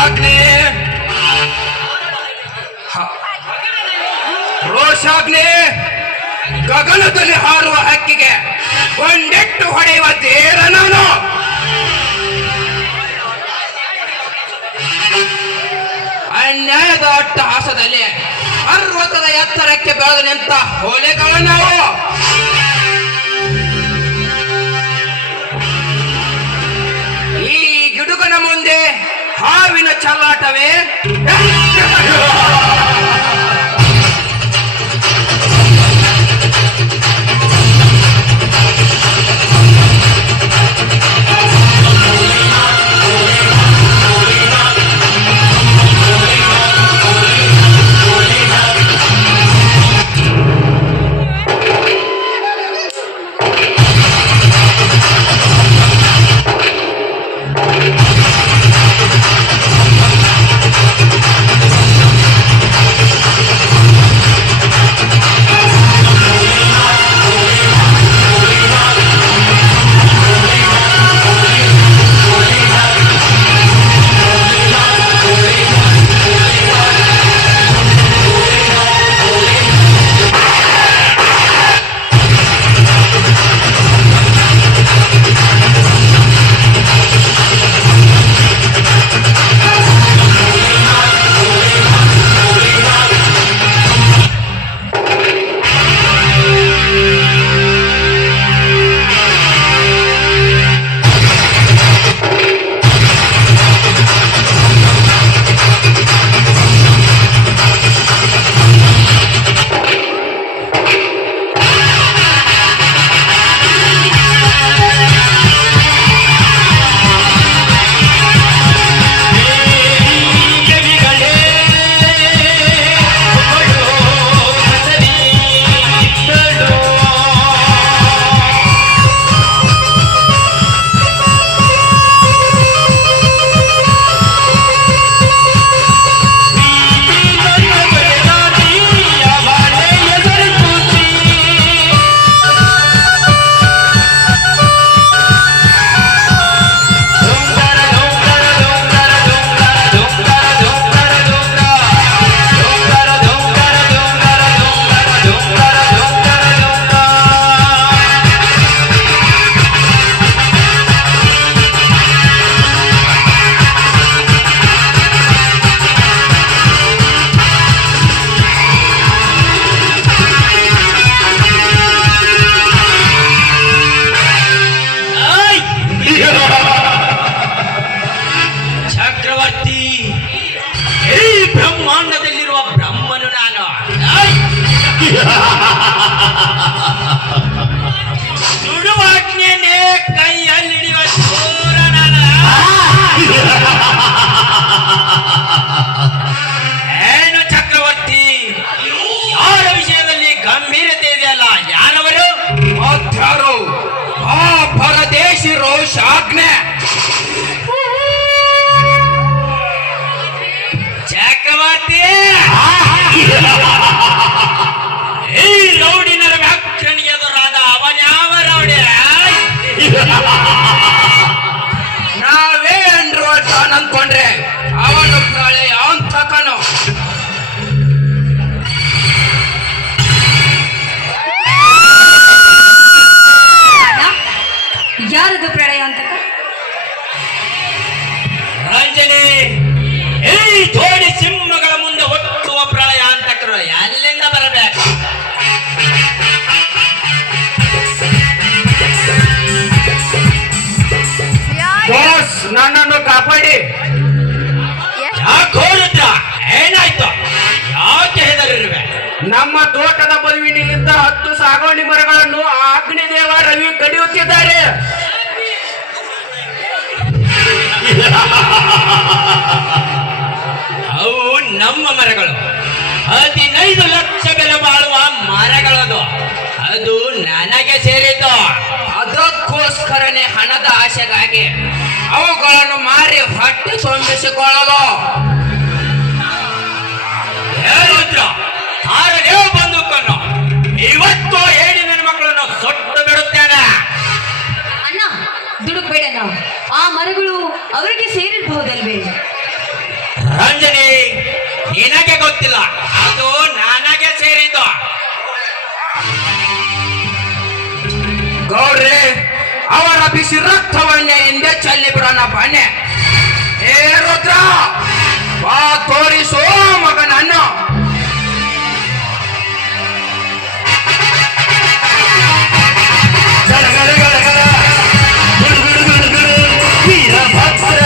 ರೋಷಾಗ್ನಿ ರೋಷಾಗ್ನಿ ಗಗನದಲ್ಲಿ ಹಾರುವ ಹಕ್ಕಿಗೆ ಒಂದೆಟ್ಟು ಹೊಡೆಯುವ ಧೀರ ನಾನು. ಅನ್ಯಾಯದ ಅಟ್ಟಹಾಸದಲ್ಲಿ ಪರ್ವತದ ಎತ್ತರಕ್ಕೆ ಬೆಳೆದು ನಿಂತ ಹೊಲೆಗಳು ನಾವು. ಈ ಗಿಡುಗನ ಮುಂದೆ ಹಾವಿನ ಚಲ್ಲಾಟವೇ. ಸುಡುವಾಜ್ಞೆನೇ ಕೈಯಲ್ಲಿ ಹಿಡಿಯುವ ಚೋರ ನಾನು. ಏನು ಚಕ್ರವರ್ತಿ, ಯಾರ ವಿಷಯದಲ್ಲಿ ಗಂಭೀರತೆ ಇದೆಯಲ್ಲ? ಯಾರವರು? ಯಾರು? ಆ ಪರದೇಶಿ ರೋಷಾಗ್ನೆ. ಚಕ್ರವರ್ತಿ, ಈ ರೌಡಿನರ ವ್ಯಾಖ್ಯಾನಿಗೆ ಎದುರಾದ ಅವನ್ಯಾವ ರೌಡಿ? ನಾವೇನ್ರು ಅನ್ಕೊಂಡ್ರೆ ಅವನು ಪ್ರಳಯ ಅಂತಕನು. ಯಾರದು ಪ್ರಳಯ ಅಂತಕ? ರಂಜನಿ, ಈ ಜೋಡಿ ಸಿಂಹಗಳ ಮುಂದೆ ಹುಟ್ಟುವ ಪ್ರಳಯ ಅಂತಕರು ಎಲ್ಲಿಂದ ಬರಬೇಕು? ಬಾಸ್, ನನ್ನನ್ನು ಕಾಪಾಡಿ. ಯಾಕೆ ಹೋರುದ್ರ? ಏನಾಯ್ತು? ಯಾಕೆ ಹೆದರಿರುವೆ? ನಮ್ಮ ತೋಟದ ಬದುವಿನಿಂದ 10 ಸಾಗೋಣಿ ಮರಗಳನ್ನು ಅಗ್ನಿದೇವ ರವಿ ಕಡಿಯುತ್ತಿದ್ದಾರೆ. ಅವು ನಮ್ಮ ಮರಗಳು. 15 ಲಕ್ಷ ಬೆಲೆ ಬಾಳುವ ಮರಗಳದು. ಅದು ನನಗೆ ಸೇರಿತು. ಅದಕ್ಕೋಸ್ಕರನೇ ಹಣದ ಆಸೆಗಾಗಿ ಅವುಗಳನ್ನು ಮಾರಿ ಹೊಟ್ಟೆ ತುಂಬಿಸಿಕೊಳ್ಳಲು. ಹೇಳುದ್ರ ಆರನೇ ಬಂದೂಕನ್ನು ಇವತ್ತು ಹೇಳಿ ನನ್ನ ಮಕ್ಕಳನ್ನು ಸೊಟ್ಟು ಬಿಡುತ್ತೇನೆ. ಅಣ್ಣ ದುಡುಕ್ಬೇಡಣ್ಣ, ಆ ಮರಗಳು ಅವರಿಗೆ ಸೇರಿರಬಹುದಲ್ವೇ? ನಿನಗೆ ಗೊತ್ತಿಲ್ಲ, ಅದು ನನಗೆ ಸೇರಿದ್ದು. ಗೌಡ್ರೆ, ಅವರ ಬಿಸಿ ರಕ್ತವನ್ನೇ ಹಿಂದೆ ಚೆಲ್ಲಿ ಬಿಡೋಣ ಬನ್ನಿ. ಏ ರುದ್ರ, ಬಾ ತೋರಿಸೋ ಮಗನನ್ನು. ವೀರಭದ್ರ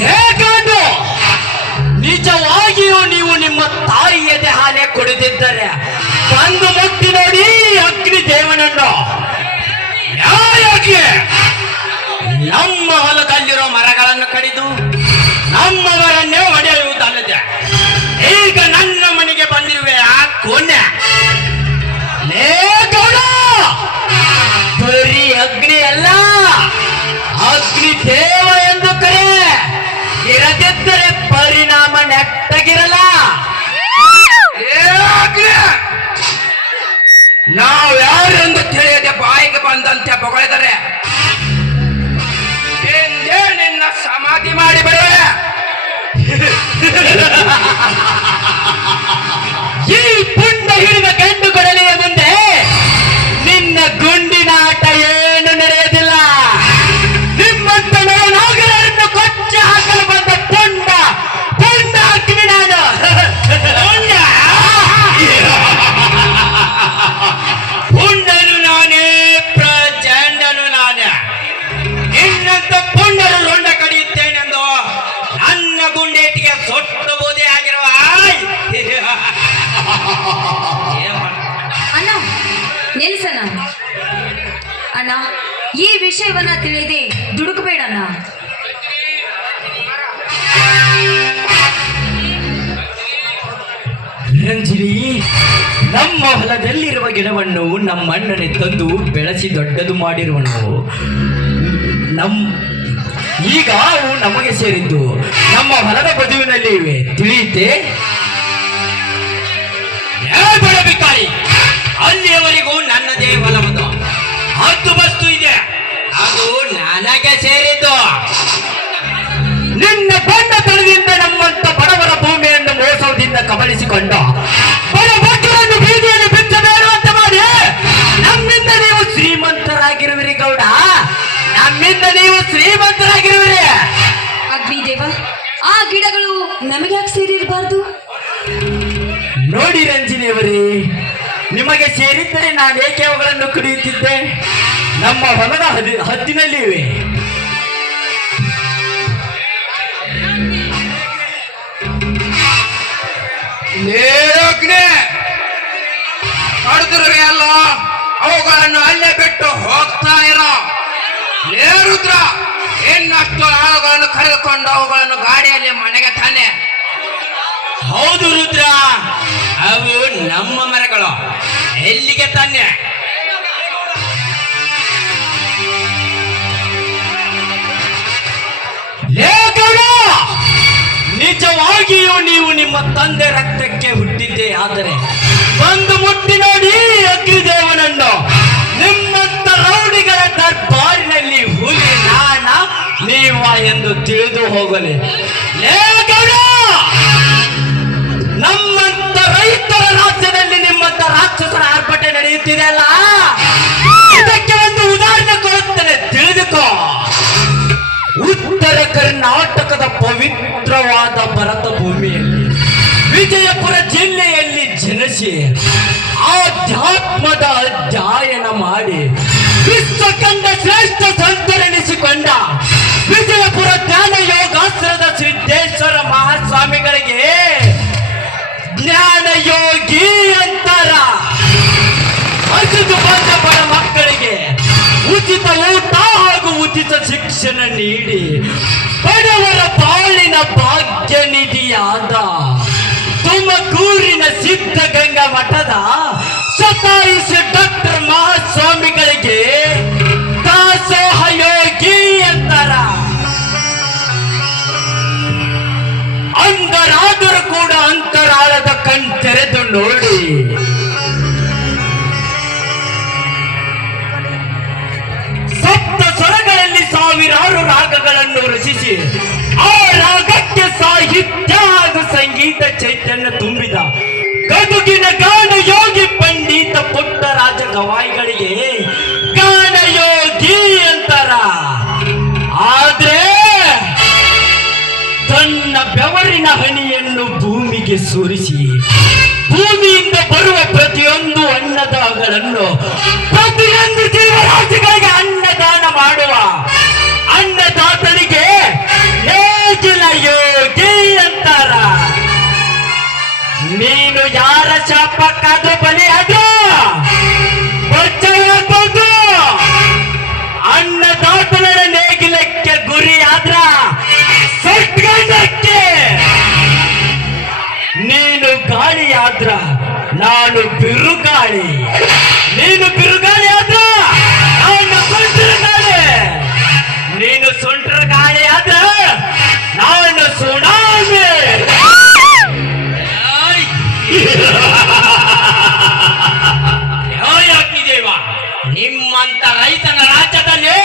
ಹೇಗಂದು ನಿಜವಾಗಿಯೂ ನೀವು ನಿಮ್ಮ ತಾಯಿಯದೆ ಹಾಲೆ ಕುಡಿದಿದ್ದರೆ ಬಂದು ಮುಟ್ಟಿ ನೋಡಿ ಅಗ್ನಿ ದೇವನನ್ನು. ಯಾಕೆ ನಮ್ಮ ಹೊಲದಲ್ಲಿರೋ ಮರಗಳನ್ನು ಕಡಿದು ನಮ್ಮವರನ್ನೇ ಹೊಡೆಯುವುದಲ್ಲದೆ ಈಗ ನನ್ನ ಮನೆಗೆ ಬಂದಿರುವೆ ಆ ಕೊನೆ. ಲೇ ಗೌಡ, ಬರೀ ಅಗ್ನಿ ಅಲ್ಲ, ಅಗ್ನಿ ದೇವ ಎಂದು ಕರೆ. ಇರದಿದ್ದರೆ ಪರಿಣಾಮ ನೆಟ್ಟಗಿರಲ್ಲ. ನಾವ್ಯಾರೆಂದು ತಿಳಿಯದೆ ಬಾಯಿಗೆ ಬಂದಂತೆ ಬೊಗಳಿದರೆ ಎಂದೇ ನಿನ್ನ ಸಮಾಧಿ ಮಾಡಿ ಬಿಡುವೆ. ಈ ಪುಂಡ ಹಿಡಿದ ಗಂಡು ಕೊಡಲಿಯ ಮುಂದೆ ನಿನ್ನ ಗುಂಡಿನ ಆಟ ಏನು ನಡೆಯುವುದಿಲ್ಲ. ನಿಮ್ಮಂತ ನಾಗರನ್ನು ಕೊಚ್ಚಿ ಹಾಕಲು ಬಂದ ಪುಂಡ ಅಗ್ನಿ ನಾನು. ಪುಂಡನು ನಾನೇ, ಪ್ರಚಂಡನು ನಾನೇ. ನಿನ್ನಂತ ಪುಂಡರು ರುಂಡ ಕಡಿಯುತ್ತೇನೆಂದು ನನ್ನ ಗುಂಡೇಟಿಗೆ ಸೊಟ್ಟು ಬೋಧೆ ಆಗಿರುವ ಅಣ್ಣ ನಿಲ್ಸಣ್ಣ. ಅಣ್ಣ, ಈ ವಿಷಯವನ್ನ ತಿಳಿದೆ ದುಡುಕಬೇಡಣ್ಣ. ರಂಜಿನಿ, ನಮ್ಮ ಹೊಲದಲ್ಲಿರುವ ಗಿಡವನ್ನು ನಮ್ಮ ಅಣ್ಣನೇ ತಂದು ಬೆಳೆಸಿ ದೊಡ್ಡದು ಮಾಡಿರುವನು. ಈಗ ಅವು ನಮಗೆ ಸೇರಿದ್ದು ನಮ್ಮ ಹೊಲದ ಬದುವಿನಲ್ಲಿ ಇವೆ, ತಿಳಿಯುತ್ತೆ? ಬೆಳಬೇಕಾರಿ, ಅಲ್ಲಿಯವರೆಗೂ ನನ್ನದೇ ಹೊಲವದು. ಹತ್ತು ಬಸ್ತು ಇದೆ, ಅದು ನನಗೆ ಸೇರಿದ್ದು. ನಿನ್ನ ಬಣ್ಣ ತಳದಿಂದ ನಮ್ಮಂತ ಬಡವರ ಭೂಮಿಯನ್ನು ಮೋಸದಿಂದ ಕಬಳಿಸಿಕೊಂಡ ಬಡಬಗ್ಗರನ್ನು ಬೀದಿಯಲ್ಲಿ ಬಿಚ್ಚಬೇಡುವಂತೆ ಮಾಡಿ ನಮ್ಮಿಂದ ನೀವು ಶ್ರೀಮಂತರಾಗಿರುವಿರಿ ಗೌಡ, ನಮ್ಮಿಂದ ನೀವು ಶ್ರೀಮಂತರಾಗಿರುವಿರಿ. ಅಗ್ನಿದೇವ, ಆ ಗಿಡಗಳು ನಮಗೆ ಯಾಕೆ ಸೇರಿರಬಾರ್ದು? ನೋಡಿ ರಂಜಿನಿಯವರೇ, ನಿಮಗೆ ಸೇರಿದ್ದರೆ ನಾನೇಕೆ ಅವುಗಳನ್ನು ಕುಡಿಯುತ್ತಿದ್ದೆ? ನಮ್ಮ ಹೊಲದ ಹದ್ದಿನಲ್ಲಿ ಇವೆ. ಕಡಿದಿರುವೆ ಅಲ್ಲ, ಅವುಗಳನ್ನು ಅಲ್ಲೇ ಬಿಟ್ಟು ಹೋಗ್ತಾ ಇರೋ. ಲೇ ರುದ್ರ, ಇನ್ನಷ್ಟು ಆಳುಗಳನ್ನು ಕರೆದುಕೊಂಡು ಅವುಗಳನ್ನು ಗಾಡಿಯಲ್ಲಿ ಮನೆಗೆ ತಾನೆ. ಹೌದು ರುದ್ರ, ಅವು ನಮ್ಮ ಮರಗಳು. ಎಲ್ಲಿಗೆ ತಾನೆ? ಲೇ ಗೌಡ, ನಿಜವಾಗಿಯೂ ನೀವು ನಿಮ್ಮ ತಂದೆ ರಕ್ತಕ್ಕೆ ಹುಟ್ಟಿದ್ದೇ ಆದರೆ ಒಂದು ಮುಟ್ಟಿ ನೋಡಿ ಅಗ್ನಿದೇವನನ್ನು. ನಿಮ್ಮಂತ ರೌಡಿಗಳ ದರ್ಬಾರಿನಲ್ಲಿ ಹುಲಿ ನಾನ ನೀವ ಎಂದು ತಿಳಿದು ಹೋಗಲಿ. ಲೇ ಗೌಡ, ನಮ್ಮಂತ ರೈತರ ರಾಜ್ಯದಲ್ಲಿ ನಿಮ್ಮಂತ ರಾಕ್ಷಸರ ಆರ್ಭಟ ನಡೆಯುತ್ತಿದೆ ಅಲ್ಲ, ಇದಕ್ಕೆ ಒಂದು ಉದಾಹರಣೆ ಕೊಡುತ್ತೇನೆ, ತಿಳಿದುಕೋ. ಉತ್ತರ ಕರ್ನಾಟಕದ ಪವಿತ್ರವಾದ ಭರತ ಭೂಮಿಯಲ್ಲಿ ವಿಜಯಪುರ ಜಿಲ್ಲೆಯಲ್ಲಿ ಜನಿಸಿ ಆಧ್ಯಾತ್ಮದ ಅಧ್ಯಯನ ಮಾಡಿ ವಿಶ್ವಕಂಡ ಶ್ರೇಷ್ಠ ಸಂತರೆನಿಸಿಕೊಂಡ ವಿಜಯಪುರ ಜ್ಞಾನ ಯೋಗಾಶ್ರದ ಸಿದ್ದೇಶ್ವರ ಮಹಾಸ್ವಾಮಿಗಳಿಗೆ ಜ್ಞಾನ ಯೋಗಿ ಅಂತಾರ. ಹಸಿದು ಬಂದ ಬಡ ಮಕ್ಕಳಿಗೆ ಉಚಿತ ಊಟ ಹಾಗೂ ಉಚಿತ ಶಿಕ್ಷಣ ನೀಡಿ ಬಡವರ ಬಾಳಿನ ಭಾಗ್ಯ ನಿಧಿಯಾದ ತುಮಕೂರಿನ ಸಿದ್ಧಗಂಗಾ ಮಠದ ಶತಾಯುಷಿ ಡಾಕ್ಟರ್ ಮಹಾಸ್ವಾಮಿಗಳಿಗೆ ದಾಸೋಹ ಯೋಗಿ ಅಂತಾರ. ಅಂಧರಾದರೂ ಕೂಡ ಅಂತರಾಳದ ಕಣ್ ತೆರೆದು ನೋಡಿ 6 ರಾಗಗಳನ್ನು ರಚಿಸಿ ಆ ರಾಗಕ್ಕೆ ಸಾಹಿತ್ಯ ಹಾಗೂ ಸಂಗೀತ ಚೈತನ್ಯ ತುಂಬಿದ ಗದುಗಿನ ಗಾನ ಯೋಗಿ ಪಂಡಿತ ಪುಟ್ಟರಾಜ ಗವಾಯಿಗಳಿಗೆ ಗಾನ ಯೋಗಿ ಅಂತಾರ. ಆದ್ರೆ ತನ್ನ ಬೆವರಿನ ಹನಿಯನ್ನು ಭೂಮಿಗೆ ಸುರಿಸಿ ಭೂಮಿಯಿಂದ ಬರುವ ಪ್ರತಿಯೊಂದು ಅನ್ನದಾನಗಳನ್ನು ಪ್ರತಿಯೊಂದು ಜೀವರಾಶಿಗಳಿಗೆ ಅನ್ನದಾನ ಮಾಡುವ ಅನ್ನದಾತನಿಗೆ ನೇಗಿಲ ಯೋಗಿ ಅಂತಾರ. ನೀನು ಯಾರ ಶಾಪಕ್ಕಾದ್ರೂ ಬಲಿಯಾದ್ರೂ ಬಚಾವಾಗ್ಬೋದು. ಅನ್ನದಾತನ ನೇಗಿಲಕ್ಕೆ ಗುರಿಯಾದ್ರ ಸಟ್ಗಂಡಕ್ಕೆ. ನೀನು ಗಾಳಿಯಾದ್ರ ನಾನು ಬಿರುಗಾಳಿ, ನೀನು ಬಿರುಗಾಳಿ ಆದ್ರ ನಾನು ಸುಂಟರ ಗಾಳಿ, ನೀನು ಸುಂಟರ ಗಾಳಿ ಆದ್ರ ನಾನು ಸುನಾಮಿ. ದೇವ, ನಿಮ್ಮಂತ ರೈತನ ರಾಜ್ಯದಲ್ಲಿ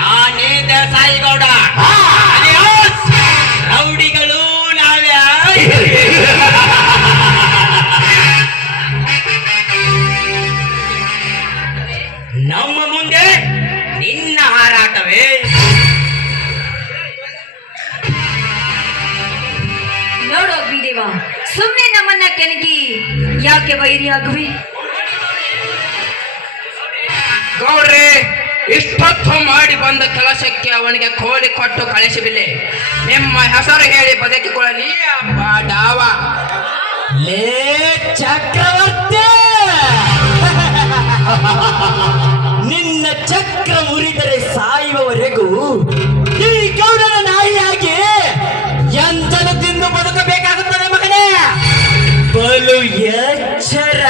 ನಾನೇ ದೇಸಾಯಿಗೌಡ, ರೌಡಿಗಳು ನಾವೇ. ನಮ್ಮ ಮುಂದೆ ನಿನ್ನ ಹಾರಾಟವೇ. ನೋಡು ಅಗ್ನಿದೇವ, ಸುಮ್ಮನೆ ನಮ್ಮನ್ನ ಕೆಣಕಿ ಯಾಕೆ ವೈರಿಯಾಗುವೆ? ಗೌಡ್ರಿ, ಇಷ್ಟೊತ್ತು ಮಾಡಿ ಬಂದ ಕೆಲಸಕ್ಕೆ ಅವನಿಗೆ ಕೋಳಿ ಕೊಟ್ಟು ಕಳಿಸಬಿಲ್ಲೆ. ನಿಮ್ಮ ಹೆಸರು ಹೇಳಿ ಬದುಕಿಕೊಳ್ಳಲಿ ಅಪ್ಪ ಡಾವ. ಲೇ ಚಕ್ರವರ್ತಿ, ನಿನ್ನ ಚಕ್ರ ಮುರಿದರೆ ಸಾಯುವವರೆಗೂ ಈ ಗೌಡನ ನಾಯಿಯಾಗಿ ಎಂತನು ತಿಂದು ಬದುಕಬೇಕಾಗುತ್ತದೆ ಮಗನೇ. ಬಲು ಎಚ್ಚರ.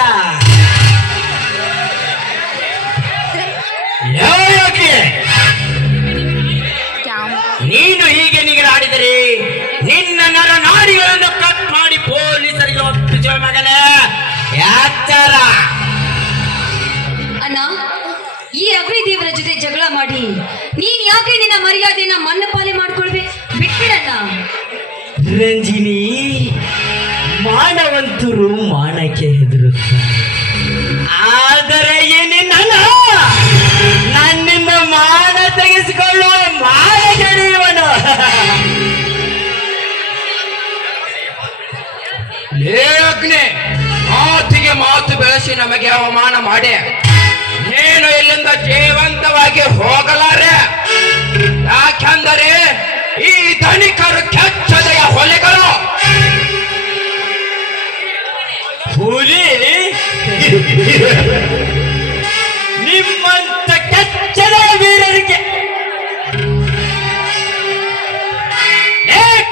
ಯಾಕೆ ನೀನು ಹೀಗೆ ನಿಗರಾಡಿದರೆ ನಿನ್ನ ನರ ನಾಡಿಗಳನ್ನು ಕಟ್ ಮಾಡಿ ಪೊಲೀಸರಿಗೆ ಒಪ್ಪಿಸುವ ಮಗನೇ. ಎಚ್ಚರ. ಅಣ್ಣ, ಈ ಅಗ್ನಿದೇವರ ಜೊತೆ ಜಗಳ ಮಾಡಿ ನೀನ್ ಯಾಕೆ ನಿನ್ನ ಮರ್ಯಾದೆನ ಮನ್ನಪಾಲೆ ಮಾಡ್ಕೊಳ್ವೆ? ಬಿಟ್ಬಿಡಣ್ಣ. ರಂಜಿನಿ, ಮಾನವಂತರು ಮಾನಕ್ಕೆ ಹೆದರುತ್ತಾರೆ, ಆದರೆ ಏನಿನ್ನಲ್ಲ ನನ್ನಿಂದ ಮಾನ ತೆಗೆಸಿಕೊಳ್ಳುವ ಮಾನ ಗೆಳೆಯವನು. ಲೇಗ್ನೆ ಮಾತಿಗೆ ಮಾತು ಬೆಳೆಸಿ ನಮಗೆ ಅವಮಾನ ಮಾಡಿ ನೀನು ಇಲ್ಲಿಂದ ಜೀವಂತವಾಗಿ ಹೋಗಲಾರೆ. ಯಾಕೆಂದರೆ ಈ ಧನಿಕರು ಕೆಚ್ಚದೆಯ ಹೊಲೆಗಳು. ಹುಲಿ, ನಿಮ್ಮಂತ ಕೆಚ್ಚದ ವೀರರಿಗೆ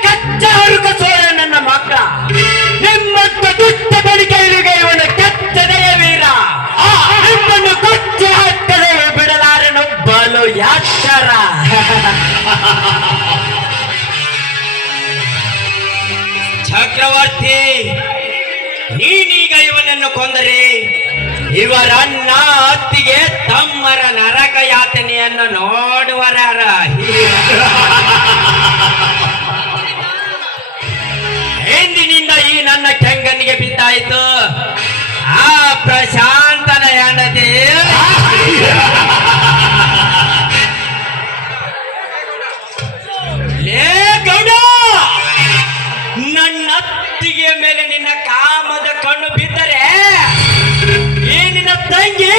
ಕಚ್ಚ ಹುಡುಕ ಸೋಳ ನನ್ನ ಮಕ್ಕ. ನಿಮ್ಮಂತ ದುಷ್ಟ ಬಳಿಕೆಗಳಿಗೆ ಇವನು ಕೆಚ್ಚದೆಯ ವೀರ. ನಿಮ್ಮನ್ನು ಕೊಚ್ಚ ಹಾಕದೆ ಬಿಡಲಾರನು ಬಲು ಯಾಕ್ಷರ. ಚಕ್ರವರ್ತಿ, ನೀನೀಗ ಇವನನ್ನು ಕೊಂದರೆ ಇವರನ್ನ ಅತ್ತಿಗೆ ತಮ್ಮರ ನರಕ ಯಾತನೆಯನ್ನು ನೋಡುವರಾರ. ಎಂದಿನಿಂದ ಈ ನನ್ನ ಕೆಂಗನಿಗೆ ಬಿದ್ದಾಯಿತು ಆ ಪ್ರಶಾಂತನ ಹೆಂಡತಿ. ಲೇ ಗೌಡ, ನನ್ನ ಅತ್ತಿಗೆ ಮೇಲೆ ನಿನ್ನ ಕಾಮದ ಕಣ್ಣು ಬಿದ್ದರೆ ಏನಿನ ತಂಗಿ,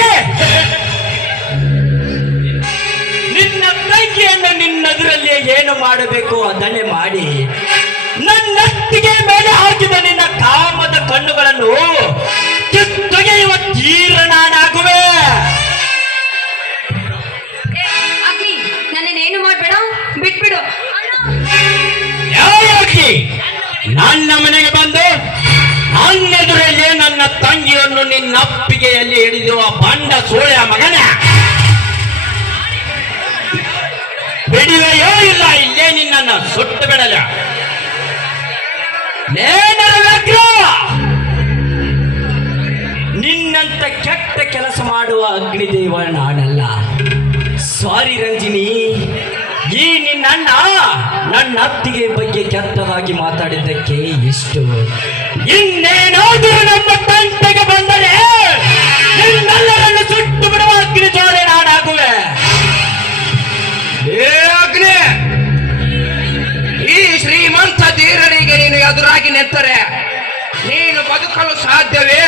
ನಿನ್ನ ತಂಗಿಯನ್ನು ನಿನ್ನದರಲ್ಲಿ ಏನು ಮಾಡಬೇಕು ಅದನ್ನೇ ಮಾಡಿ ನನ್ನತ್ತಿಗೆ ಮೇಲೆ ಹಾಕಿದ ನಿನ್ನ ಕಾಮದ ಕಣ್ಣುಗಳನ್ನು ಕಿತ್ತೊಗೆಯುವ ತೀರ ನಾನಾಗುವೆ. ಅಗ್ನಿ, ನನ್ನೇನು ಮಾಡ್ಬೇಡ, ಬಿಟ್ಬಿಡು. ಯಾಕೆ ನನ್ನ ಮನೆಗೆ ಬಂದು ನನ್ನೆದುರಲ್ಲಿ ನನ್ನ ತಂಗಿಯನ್ನು ನಿನ್ನಪ್ಪಿಗೆಯಲ್ಲಿ ಹಿಡಿದುವ ಬಂಡ ಸೋಳೆಯ ಮಗನ ಬಿಡುವೆಯೋ ಇಲ್ಲ, ಇಲ್ಲೇ ನಿನ್ನನ್ನು ಸುಟ್ಟು ಬಿಡಲ. ನಿನ್ನಂತ ಕೆಟ್ಟ ಕೆಲಸ ಮಾಡುವ ಅಗ್ನಿದೇವ ನಾನಲ್ಲ. ಸಾರಿ ರಂಜಿನಿ, ಈ ನಿನ್ನಣ್ಣ ನನ್ನ ಅತ್ತಿಗೆ ಬಗ್ಗೆ ಕೆಟ್ಟದಾಗಿ ಮಾತಾಡಿದ್ದಕ್ಕೆ ಇಷ್ಟು. ಇನ್ನೇನಾದರೂ ನಮ್ಮ ತಂಟೆಗೆ ಬಂದರೆ ನಿನ್ನೆಲ್ಲರನ್ನು ಸುಟ್ಟು ಬಿಡುವ ಅಗ್ನಿ ಜ್ವಾಲೆ ನಾನಾಗುವೆ. ಏ ಅಗ್ನಿ, ಈ ಶ್ರೀಮಂತ ಧೀರನಿಗೆ ನೀನು ಎದುರಾಗಿ ನಿಂತರೆ ನೀನು ಬದುಕಲು ಸಾಧ್ಯವೇ?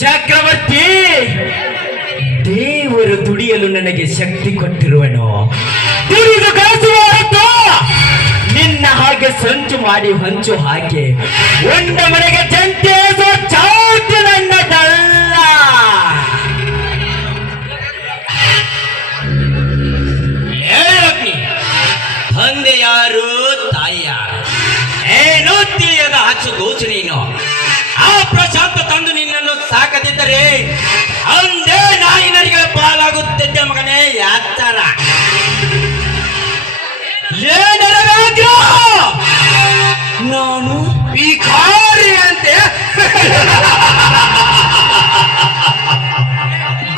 ಚಕ್ರವರ್ತಿ, ದೇವರು ದುಡಿಯಲು ನನಗೆ ಶಕ್ತಿ ಕೊಟ್ಟಿರುವನು. ದುಡಿದು ಗಳಿಸುವ ಹೊರತು ನಿನ್ನ ಹಾಗೆ ಸಂಚು ಮಾಡಿ ಹೊಂಚು ಹಾಕಿ ಒಂದ ಮನೆಗೆ ಜಂತೆ ಚೌಟಿ ನನ್ನದಲ್ಲ. ತಂದೆ ಯಾರು, ತಾಯಿ ಯಾರು ಏನೋ ತಿಳಿಯದ ಹಚ್ಚು ಗೋಚು ನೀನು. ಆ ಪ್ರಶಾಂತ ತಂದು ನಿನ್ನನ್ನು ಸಾಕದಿದ್ದರೆ ಅಂದೇ ನಾಯಿನರಿಗೆ ಪಾಲಾಗುತ್ತಿದ್ದೆ ಮಗನೇ. ಯಾತರ ನಾನು ಭಿಕಾರಿ ಅಂತೆ.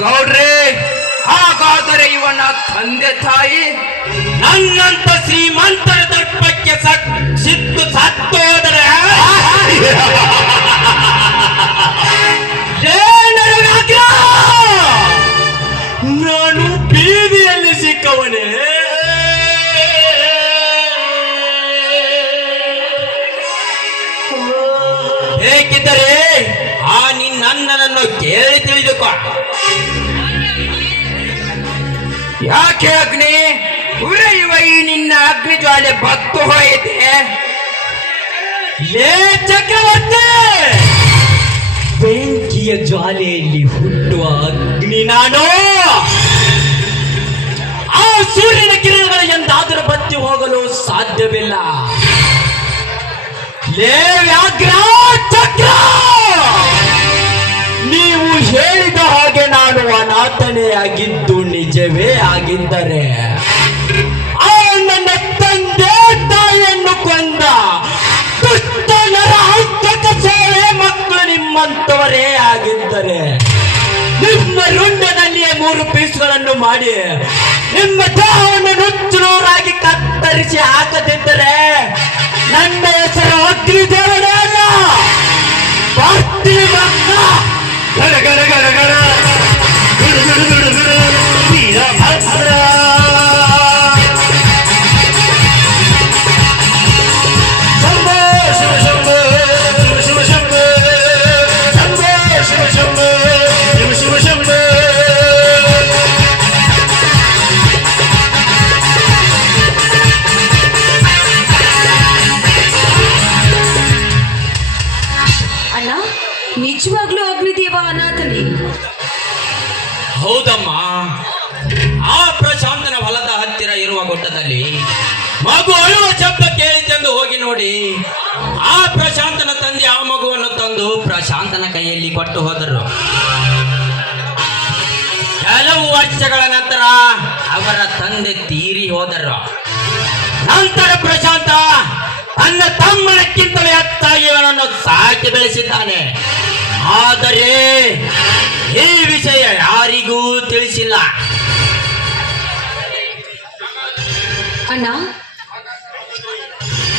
ಗೌಡ್ರೆ, ಹಾಗಾದರೆ ಇವನ ತಂದೆ ತಾಯಿ ನನ್ನಂತ ಶ್ರೀಮಂತರ ದರ್ಪಕ್ಕೆ ಸಿಟ್ಟು ಸತ್ತೋದರೆ ನಾನು ಬೀದಿಯಲ್ಲಿ ಸಿಕ್ಕವನೇ. ಹೇಗಿದ್ದರೆ ಆ ನಿನ್ನನ್ನು ಕೇಳಿ ತಿಳಿದುಕೋ. ಯಾಕೆ ಅಗ್ನಿ, ಉರಿಯುವ ಈ ನಿನ್ನ ಅಗ್ನಿ ಜ್ವಾಲೆ ಬತ್ತು ಹೋಯಿತೆ? ಲೇ ಚಕ್ರವರ್ತಿ, ಬೆಂಕಿಯ ಜ್ವಾಲೆಯಲ್ಲಿ ಹುಟ್ಟುವ ಅಗ್ನಿ ನಾನು. ಆ ಸೂರ್ಯನ ಕಿರಣಗಳು ಎಂದಾದರೂ ಬತ್ತಿ ಹೋಗಲು ಸಾಧ್ಯವಿಲ್ಲ. ಲೇ ವ್ಯಾಘ್ರ ಚಕ್ರ, ನೀವು ಹೇಳಿದ ಹಾಗೆ ನಾನು ಅನಾಥನೇ ಆಗಿದ್ದು ನಿಜವೇ ಆಗಿದ್ದರೆ ಆ ನನ್ನ ತಂದೆ ತಾಯಿಯನ್ನು ಕೊಂದ ದುಷ್ಟನರ ಹಸ್ತಕ ಸೇವೆ ಮಕ್ಕಳು ನಿಮ್ಮಂತವರೇ ಆಗಿದ್ದರೆ ನಿಮ್ಮ ರುಂಡದಲ್ಲಿಯೇ 3 ಪೀಸ್ಗಳನ್ನು ಮಾಡಿ ನಿಮ್ಮ ದೇಹವನ್ನು ನುಚ್ಚುನೂರಾಗಿ ಕತ್ತರಿಸಿ ಹಾಕದಿದ್ದರೆ ನನ್ನ ಹೆಸರು ಅಗ್ನಿ ದೇವರೇ ಅಲ್ಲ. ಬರ್ತೀವಿ ಮಕ್ಕ. ಗರ ಗರ ಗರ ಗರ ಗುಡು ಗುಡು ಗುಡು ಗುಡು ವೀರಭದ್ರ. ಶಂಭೋ ಶಿವ ಶಂಭೋ ಶಿವ ಶಿವ ಶಂಭೋ, ಶಂಭೋ ಶಿವ ಶಂಭೋ ಶಿವ ಶಿವ ಶಂಭೋ. ಅಣ್ಣ, ನಿಜವಾಗ್ಲೂ ಅಗ್ನಿದೇವ ಅನಾಥನೇ? ಹೌದಮ್ಮ. ಆ ಪ್ರಶಾಂತನ ಹೊಲದ ಹತ್ತಿರ ಇರುವ ಗುಡ್ಡದಲ್ಲಿ ಮಗು ಅಳುವ ಶಬ್ದ ಕೇಳಿತೆಂದು ಹೋಗಿ ನೋಡಿ ಆ ಪ್ರಶಾಂತನ ತಂದೆ ಆ ಮಗುವನ್ನು ತಂದು ಪ್ರಶಾಂತನ ಕೈಯಲ್ಲಿ ಕೊಟ್ಟು ಹೋದರು. ಕೆಲವು ವರ್ಷಗಳ ನಂತರ ಅವರ ತಂದೆ ತೀರಿ ಹೋದರು. ನಂತರ ಪ್ರಶಾಂತ ತನ್ನ ತಮ್ಮನಕ್ಕಿಂತಲೂ ಹೆಚ್ಚಾಗಿ ಇವನನ್ನು ಸಾಕಿ ಬೆಳೆಸಿದ್ದಾನೆ. ಆದರೆ ಈ ವಿಷಯ ಯಾರಿಗೂ ತಿಳಿಸಿಲ್ಲ. ಅಣ್ಣ,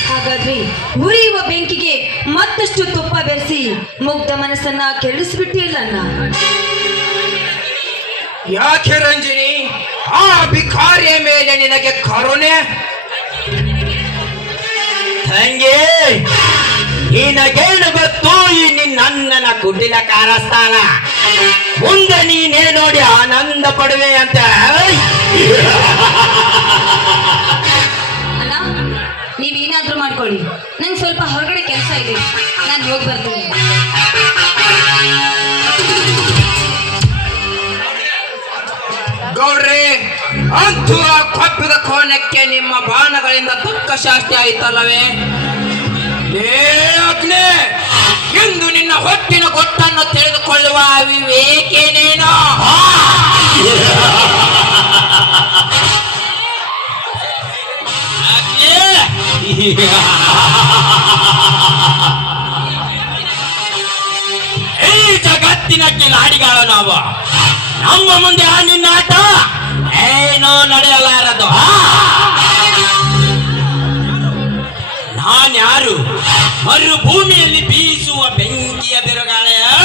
ಹಾಗಾದ್ರೆ ಉರಿಯುವ ಬೆಂಕಿಗೆ ಮತ್ತಷ್ಟು ತುಪ್ಪ ಬೆರೆಸಿ ಮುಗ್ಧ ಮನಸ್ಸನ್ನ ಕೆರಳಿಸ್ಬಿಟ್ಟಿಲ್ಲ ಅಣ್ಣ. ಯಾಕೆ ರಂಜಿನಿ, ಆ ಭಿಕಾರಿಯ ಮೇಲೆ ನಿನಗೆ ಕರುಣೆ? ತಂಗಿ, ನಿನಗೇನು ಗೊತ್ತು ಈ ನಿನ್ನಣ್ಣನ ಕುಟಿಲ ಕಾರಸ್ಥಾನ? ಮುಂದೆ ನೀನೇ ನೋಡಿ ಆನಂದ ಪಡುವೆ ಅಂತ. ಅಣ್ಣ, ನೀವೇನಾದ್ರೂ ಮಾಡ್ಕೊಳ್ಳಿ, ನಂಗೆ ಸ್ವಲ್ಪ ಹೊರಗಡೆ ಕೆಲಸ ಇದೆ, ನಾನು ಹೋಗಿ ಬರ್ತೀನಿ. ಗೌಡ್ರಿ, ಅಂತೂ ಆ ಕೊಬ್ಬಿದ ಕೋಣಕ್ಕೆ ನಿಮ್ಮ ಬಾಣಗಳಿಂದ ತಕ್ಕ ಶಾಸ್ತಿ ಆಯ್ತಲ್ಲವೇ? ಲೇ ಅಗ್ನಿ, ಇಂದು ನಿನ್ನ ಹೊಟ್ಟಿನ ಗೊಟ್ಟನ್ನು ತಿಳಿದುಕೊಳ್ಳುವ ವಿವೇಕೇನೇನೋ? ಈ ಜಗತ್ತಿನ ಕಿಲಾಡಿಗಳು ನಾವು. ನಮ್ಮ ಮುಂದೆ ಆ ನಿನ್ನ ಆಟ ಏನೋ ನಡೆಯಲಾರದು. ನಾನ್ಯಾರು? ಮರುಭೂಮಿಯಲ್ಲಿ ಬೀಸುವ ಬೆಂಕಿಯ ಬಿರುಗಾಳೆಯ